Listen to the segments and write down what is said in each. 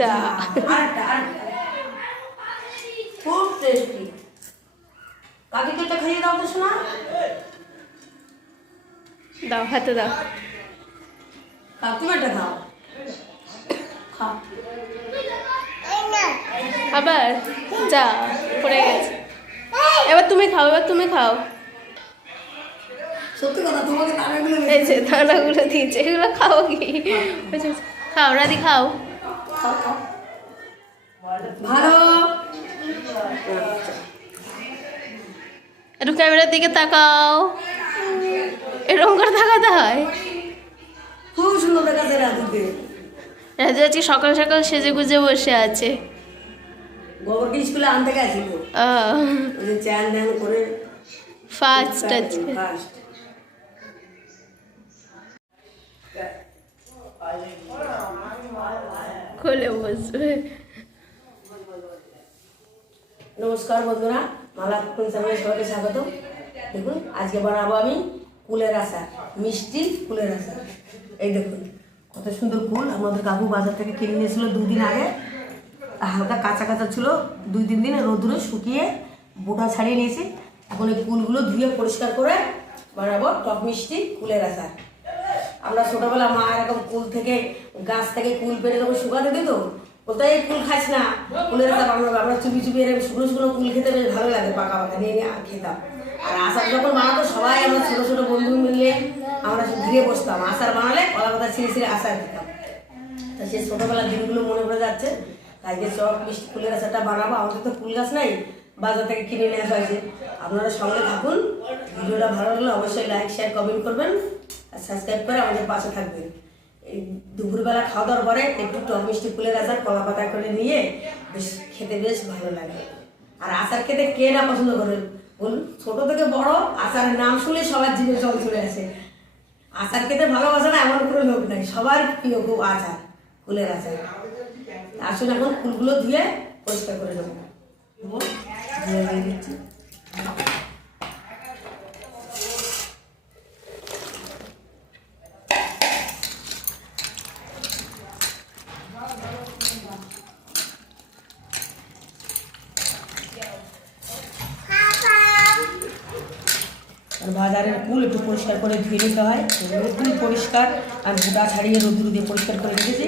আরেকটা খুব টেস্টি খাইয়ে দাও তো শোনা দাও হাতে দাও। কাকি খাও। আবার? যা পড়ে গেছে। এবার তুমি খাও এবার তুমি খাও। এই যে দানাগুলো দিয়েছে এগুলো খাও কি? খাও। খাও খাও। ভালো। একটু ক্যামেরার দিকে তাকাও। এরকম করে তাকাতে হয়। খুব সুন্দর দেখাচ্ছে রাতুকে রাজু আজকে সকাল সকাল সেজে গুজে বসে আছে। গোবরটি স্কুলে আনতে গেছিল? ওই যে করে ফার্স্ট আছে ফার্স্ট নমস্কার বন্ধুরা, মালা কুকুন চ্যানেলে সবাইকে স্বাগত। দেখুন, আজকে বানাবো আমি কুলের আচার, মিষ্টি কুলের আচার। এই দেখুন, কত সুন্দর কুল। আমাদের কাকু বাজার থেকে কিনে নিয়েছিল দুদিন আগে। হালকা কাঁচা কাঁচা ছিল, দুই তিন দিন রোদ্রে শুকিয়ে বোটা ছাড়িয়ে নিয়েছি। এখন এই কুলগুলো ধুয়ে পরিষ্কার করে বানাবো টক মিষ্টি কুলের আচার। আমরা ছোটবেলা মা এরকম কুল থেকে গাছ থেকে কুল পেরে তখন শুকাতে দিত। কোথায় কুল খাস না। কুলের আমরা আমরা চুপি চুপি এরকম শুকনো শুকনো কুল খেতে বেশ ভালো লাগে, পাকা পাকা, নিয়ে নিয়ে খেতাম। আর আচার যখন বানাতো সবাই, আমরা ছোট ছোট বন্ধু মিলে আমরা সব ঘিরে বসতাম। আচার বানালে কলা পাতা ছিঁড়ে ছিঁড়ে আচার দিতাম। তা সেই ছোটবেলার দিনগুলো মনে পড়ে যাচ্ছে। আজকে চক মিষ্টি, ফুলের আচারটা বানাবো। আমাদের তো ফুল গাছ নাই, বাজার থেকে কিনে আসা হয়েছে। আপনারা সঙ্গে থাকুন। ভিডিওটা ভালো লাগলে অবশ্যই লাইক শেয়ার কমেন্ট করবেন। আর সাবস্ক্রাইব করে আমাদের পাশে থাকবেন। এই দুপুরবেলা খাওয়া দাওয়ার পরে একটু টক মিষ্টি ফুলের আচার, কলা পাতা করে নিয়ে বেশ খেতে বেশ ভালো লাগে। আর আচার খেতে কে না পছন্দ করে? বলুন, ছোট থেকে বড় আচারের নাম শুনে সবার জিভে জল চলে আসে। আচার খেতে ভালোবাসে না এমন কোনো লোক নাই, সবার প্রিয় খুব আচার, ফুলের আচার। আসুন এখন ফুলগুলো ধুয়ে পরিষ্কার করে নেব। ধুয়ে দিচ্ছি আর বাজারের কুল একটু পরিষ্কার করে ধুয়ে নিতে হয়। রোদ্দুর পরিষ্কার আর গোটা ছাড়িয়ে রোদ্দুর দিয়ে পরিষ্কার করে রেখেছি।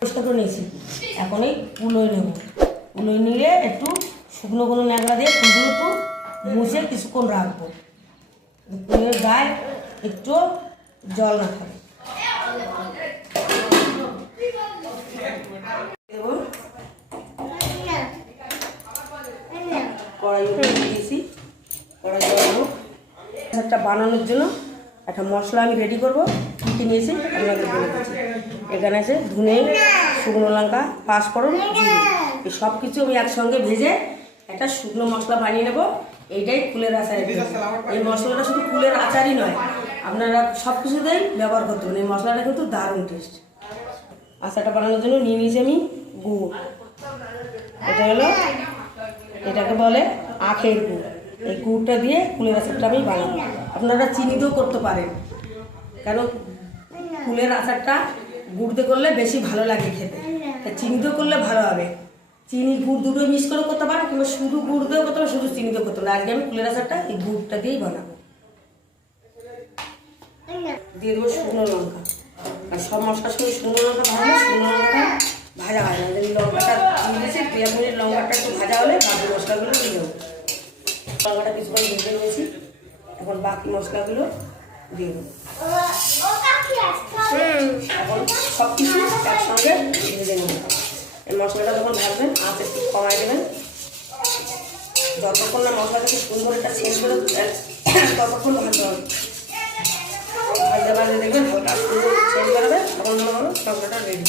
পরিষ্কার করে নিয়েছি। এখন এই কুলোয় নেব। কুলোয় নিয়ে একটু শুকনো কোনো ন্যাকড়া দিয়ে ফুলগুলো একটু মুছে কিছুক্ষণ রাখব। ফুলের গায়ে একটু জল না থাকে। দিয়েছি। একটা বানানোর জন্য একটা মশলা আমি রেডি করব। কী কী নিয়েছি? আপনাকে বলে দিচ্ছি। এখানে আছে ধুনে, শুকনো লঙ্কা, পাঁচফোড়ন, জিরে। এই সব কিছু আমি একসঙ্গে ভেজে একটা শুকনো মশলা বানিয়ে নেব। এইটাই ফুলের আচারের জন্য। এই মশলাটা শুধু ফুলের আচারই নয় আপনারা সব কিছুতেই ব্যবহার করতে পারেন। এই মশলাটা কিন্তু দারুণ টেস্ট আচারটা বানানোর জন্য নিয়ে নিয়েছি আমি গুড়। এটা হলো এটাকে বলে আখের গুড়। এই গুড়টা দিয়ে ফুলের আচারটা আমি বানাবো। আপনারা চিনিতেও করতে পারেন। কেন ফুলের আচারটা গুড় দিয়ে করলে বেশি ভালো লাগে খেতে। তা চিনিতেও করলে ভালো হবে। চিনি গুড় দুটো মিক্স করে করতে পারো কিংবা শুধু গুড় দিয়েও করতে পারেন শুধু চিনি দিয়ে করতে পারেন আজকে আমি ফুলের আচারটা এই গুড়টা দিয়েই বানাবো। দিয়ে দেবো শুকনো লঙ্কা। আর সব মশলার সঙ্গে শুকনো লঙ্কা ভাজলে শুকনো লঙ্কা ভাজা হয় না। লঙ্কাটা দিয়ে দিয়েছি পেঁয়াজ মিনিট লঙ্কাটা একটু ভাজা হলে বাকি মশলাগুলো দিয়ে দেবো। লঙ্কাটা কিছুক্ষণ ভেজে নিয়েছি। এখন বাকি মশলাগুলো দিয়ে দেবো। এখন সব কিছু একসঙ্গে ভেজে নেব। এই মশলাটা যখন ভাজবেন আঁচ একটু কমাই দেবেন। যতক্ষণ না মশলা থেকে সুন্দর একটা সেন্ট করে ততক্ষণ ভাজতে হবে। ভাজতে দেখবেন হালকা সুন্দর বেরোবে তখন মনে হলো রেডি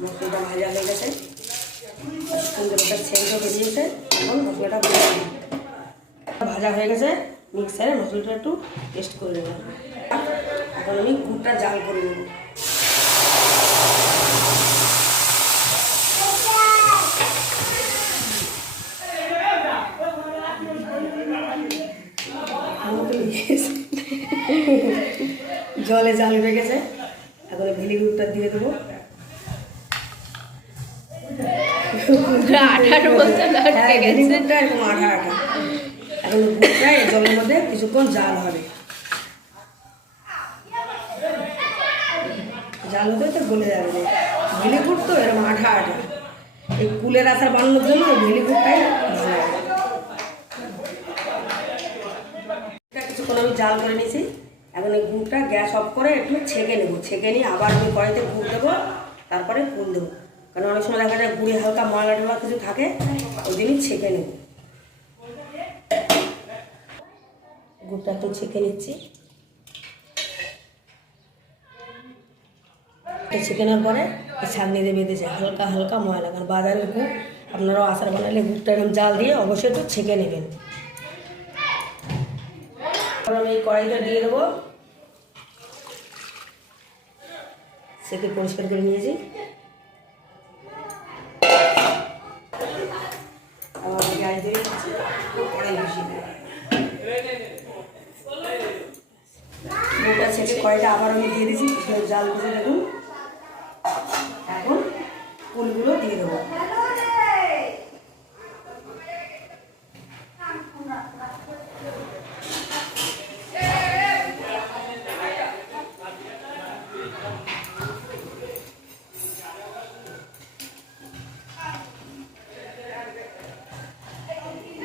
মশলাটা ভাজা হয়ে গেছে। সুন্দর একটা সেন্টও বেরিয়েছে এখন মশলাটা ভাজা হয়ে গেছে মিক্সারে মশলাটা একটু টেস্ট করে নেবেন। এখন আমি গুড়টা জাল করে নেব। জলে জাল উঠে গেছে এখন ভেলি গুড়টা দিয়ে দেবো। হ্যাঁ, এখন গুড়টা জলের মধ্যে কিছুক্ষণ জাল হবে। জাল হতে তো গলে যাবে যে ভেলি তো এরকম আঠা আঠা। এই কুলের আচার বানানোর জন্য এই ভেলি কিছুক্ষণ আমি জাল করে নিয়েছি। এখন এই গুড়টা গ্যাস অফ করে একটু ছেঁকে নেব। ছেঁকে নিয়ে আবার আমি কড়াইতে গুড় দেবো, তারপরে ফুল দেবো। কারণ অনেক সময় দেখা যায় গুড়ে হালকা ময়লা টলা কিছু থাকে, ওই জন্যই ছেঁকে নেব। গুড়টা একটু ছেঁকে নিচ্ছি। ছেঁকে নেওয়ার পরে ছাগনি দিয়ে বেঁধেছে। হালকা হালকা ময়লা, কারণ বাজারের গুড় আপনারাও আচার বানালে গুড়টা এরকম জাল দিয়ে অবশ্যই একটু ছেঁকে নেবেন। আমি এই কড়াইটা দিয়ে দেবো। সেকে পরিষ্কার করে নিয়েছি। কড়াইটা আবার আমি দিয়ে দিয়েছি জাল ভেজে দেখুন ফুলগুলো দিয়ে দেবো।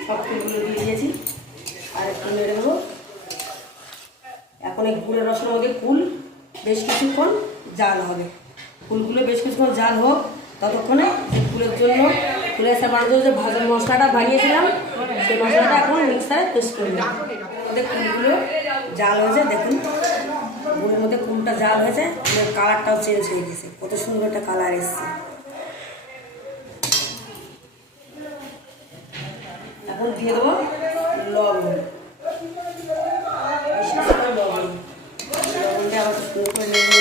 সব ফুলগুলো দিয়ে দিয়েছি। আর একটু নেড়ে দেবো। এখন এই গুড়ের রসের মধ্যে কুল বেশ কিছুক্ষণ জাল হবে। ফুলগুলো বেশ কিছুক্ষণ জাল হোক। ততক্ষণে ফুলের জন্য ফুলের বানানোর যে ভাজা মশলাটা বানিয়েছিলাম, সেই মশলাটা এখন মিক্সারে পেস্ট করে নেব। ওদের ফুলগুলো জাল হয়েছে, দেখুন। গুড়ের মধ্যে ফুলটা জাল হয়েছে ফুলের কালারটাও চেঞ্জ হয়ে গেছে। কত সুন্দর একটা কালার এসছে। এখন দিয়ে দেবো লবণ। লবণটা আবার সুন্দর করে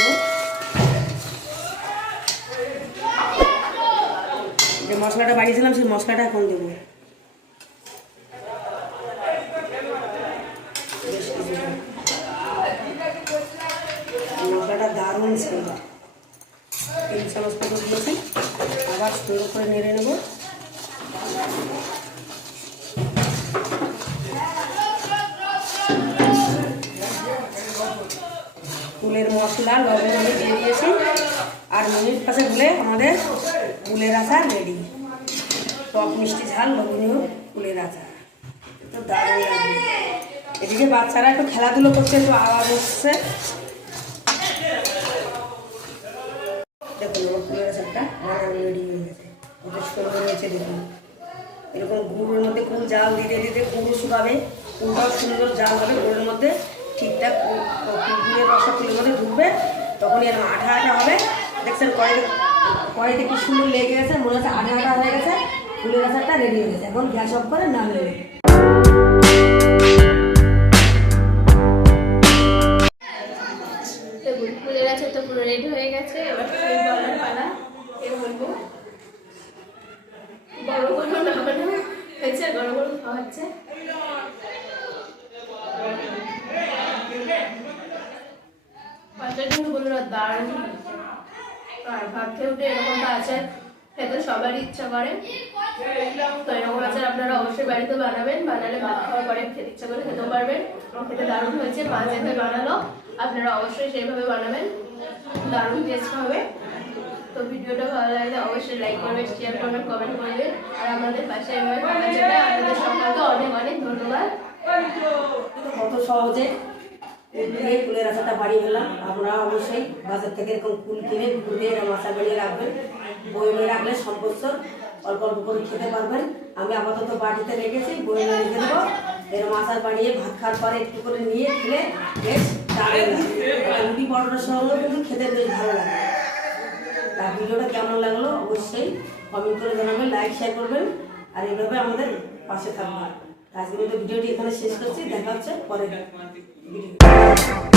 মশলাটা বানিয়েছিলাম সেই মশলাটা এখন দেবো। মশলাটা দারুণ ছিল। তিন চামচ মতো দিয়েছি। আবার সুন্দর করে নেড়ে নেব। ফুলের মশলা লবণ আমি দিয়ে দিয়েছি। আর মিনিট পাশে হলে আমাদের ফুলের আচার রেডি। টক মিষ্টি ঝাল, লবণীয় ফুলের আচার তো দারুণ লাগবে এদিকে বাচ্চারা একটু খেলাধুলো করছে, একটু আওয়াজ হচ্ছে। দেখুন ফুলের আচারটা বানানো রেডি হয়ে গেছে। কত সুন্দর দেখুন। এরকম গুড়ের মধ্যে কুল জাল দিতে দিতে গুঁড়ো শুকাবে কুলটাও সুন্দর জাল হবে, গুড়ের মধ্যে ঠিকঠাক গুড়ের রসটা ফুলের মধ্যে ঢুকবে, তখনই এরকম আঠা আঠা হবে। দেখছেন কড়াইতে কড়াইতে কি সুন্দর লেগে গেছে, মনে হচ্ছে আঠা আঠা হয়ে গেছে, ফুলের আচারটা রেডি হয়ে গেছে। এখন গ্যাস অফ করে নামিয়ে নেবে। ফুলের আছে তো পুরো হয়ে গেছে, এবার বলব? বড় হয়েছে, বড় বড় খাওয়াচ্ছে পাঁচটা দিন বলল দারুণ হয়েছে। ভাবতে উঠে এরকমটা আছে খেতে সবারই ইচ্ছা করে। তো এরকম আচার আপনারা অবশ্যই বাড়িতে বানাবেন, বানালে ভাত খাওয়ার পরে খেতে ইচ্ছা করে খেতেও পারবেন। খেতে দারুণ হয়েছে মা যেভাবে বানালো, আপনারা অবশ্যই সেইভাবে বানাবেন। দারুণ টেস্ট হবে। তো ভিডিওটা ভালো লাগলে অবশ্যই লাইক করবেন শেয়ার করবেন কমেন্ট করবেন। আর আমাদের পাশে এভাবে আপনাদের সকলকে অনেক অনেক ধন্যবাদ। কত সহজে কুল দিয়ে ফুলের আচারটা বাড়িয়ে ফেললাম। আপনারা অবশ্যই বাজার থেকে এরকম কুল কিনে কুল দিয়ে আচার বানিয়ে রাখবেন। বইমে রাখলে সব বছর অল্প অল্প করে খেতে পারবেন। আমি আপাতত বাটিতে রেখেছি বইমে রেখে দেবো। এরকম আচার বানিয়ে ভাত খাওয়ার পরে একটু করে নিয়ে খেলে বেশ রুটি পরোটার সঙ্গেও কিন্তু খেতে বেশ ভালো লাগে। তার ভিডিওটা কেমন লাগল অবশ্যই কমেন্ট করে জানাবেন লাইক শেয়ার করবেন। আর এইভাবে আমাদের পাশে থাকবেন। আজকের মতো ভিডিওটি এখানে শেষ করছি। দেখা হচ্ছে পরে ভিডিও Thank you.